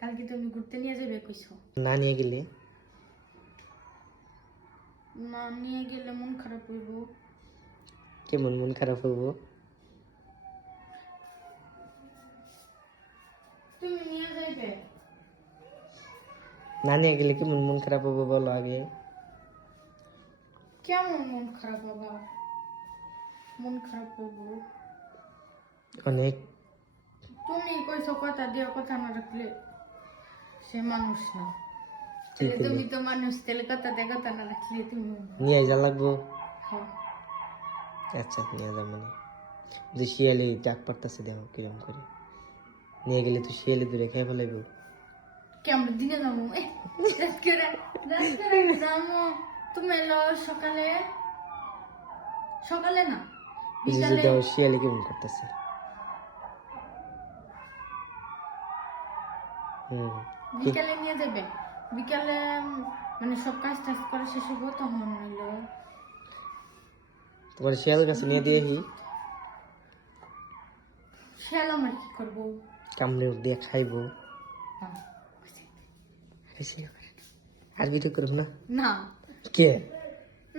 কালকে তুমি ঘুরতে নিয়ে যাবে কইছো। না নিয়ে গেলে? না নিয়ে গেলে মন খারাপ হইব। কেমন মন খারাপ হইব? তুমি নিয়ে যাইবে। না নিয়ে গেলে কেমন মন খারাপ হইব বলো আগে। কেমন মন খারাপ বাবা? মন খারাপ হইব। অনেক। তুমি কইছো কথা দিয়ে কথা না রাখলে সে মানুষ না। কি তাহলে তুমি করলে? তো মানুষ, তাহলে কথা দিয়ে কথা না রাখলে তুমি নিয়ে যা লাগবো। হ্যাঁ। আচ্ছা নিয়ে যা মানে যে শিয়ালি ডাক পারতেছে দেখো কিরম করে। নিয়ে গেলে তো শিয়ালি দূরে খেয়ে ফেলাইব। কেমন দিনে যাবো যাবো। তুমি এলো সকালে, সকালে না বিকালে। দেখো শিয়ালি কেমন করতেছে। বিকালে নিয়ে যাবে। বিকালে মানে সব কাজ টাজ করে শেষ হবো তখন হইলো। তোমার শিয়াল কাছে নিয়ে দিয়ে শিয়াল আমার কি করবো? কামড়ে দিয়ে খাইবো। না। আর ভিডিও করব না? না কে?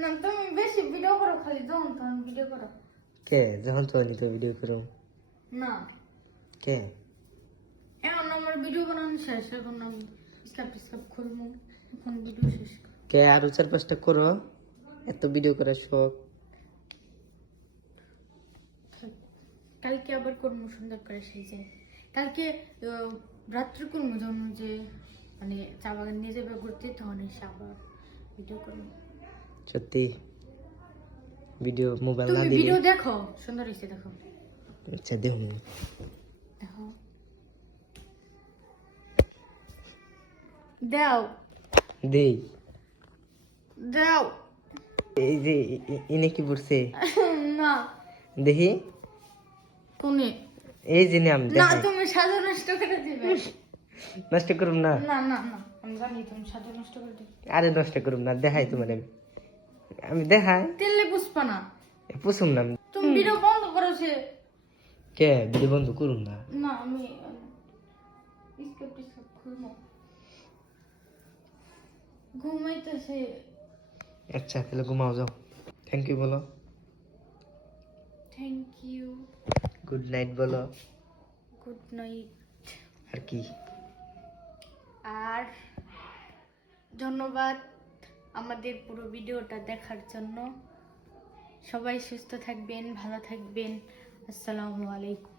না তুমি বেশি ভিডিও করো, খালি যখন তখন ভিডিও করো। কে যখন তখন তো ভিডিও করো? না কে? এখন আমার ভিডিও বানানো শেষ, এখন আমি স্ক্যাপ খুলবো, এখন ভিডিও শেষ। কে আরো 4-5টা করো, এত ভিডিও করার শখ। কালকে আবার করবো সুন্দর করে সেই যে কালকে রাত্রে করবো যখন যে মানে চা বাগান নিয়ে যাবে ঘুরতে, তখন এসে আবার ভিডিও করবো। সত্যি ভিডিও মোবাইল না তুমি দিলে? ভিডিও দেখো, সুন্দর হয়েছে দেখো। আচ্ছা দেখুন। দেখো দাও দেই। দাও। এই যে ইনে কি পড়ছে না দেখি। কোনে? এই যে নাম না দেখাই। তুমি সাজা নষ্ট করে দিবে। নষ্ট করুম না। না না না আমি জানি তুমি সাজা নষ্ট করে দিবে। আরে নষ্ট করুম না, দেখাই তোমার আমি দেখাই। তেলে বুঝবা না, পুষুম না। তুমি ভিডিও বন্ধ করেছে। কে ভিডিও বন্ধ করুম না? না আমি স্ক্যাপ খুলবো, ঘুমাইতেছে। আচ্ছা তাহলে ঘুমাও যাও। থ্যাংক ইউ বলো। Thank you. গুড নাইট বলো। Good night. আর কি? আর ধন্যবাদ আমাদের পুরো ভিডিওটা দেখার জন্য। সবাই সুস্থ থাকবেন, ভালো থাকবেন। আসসালামু আলাইকুম।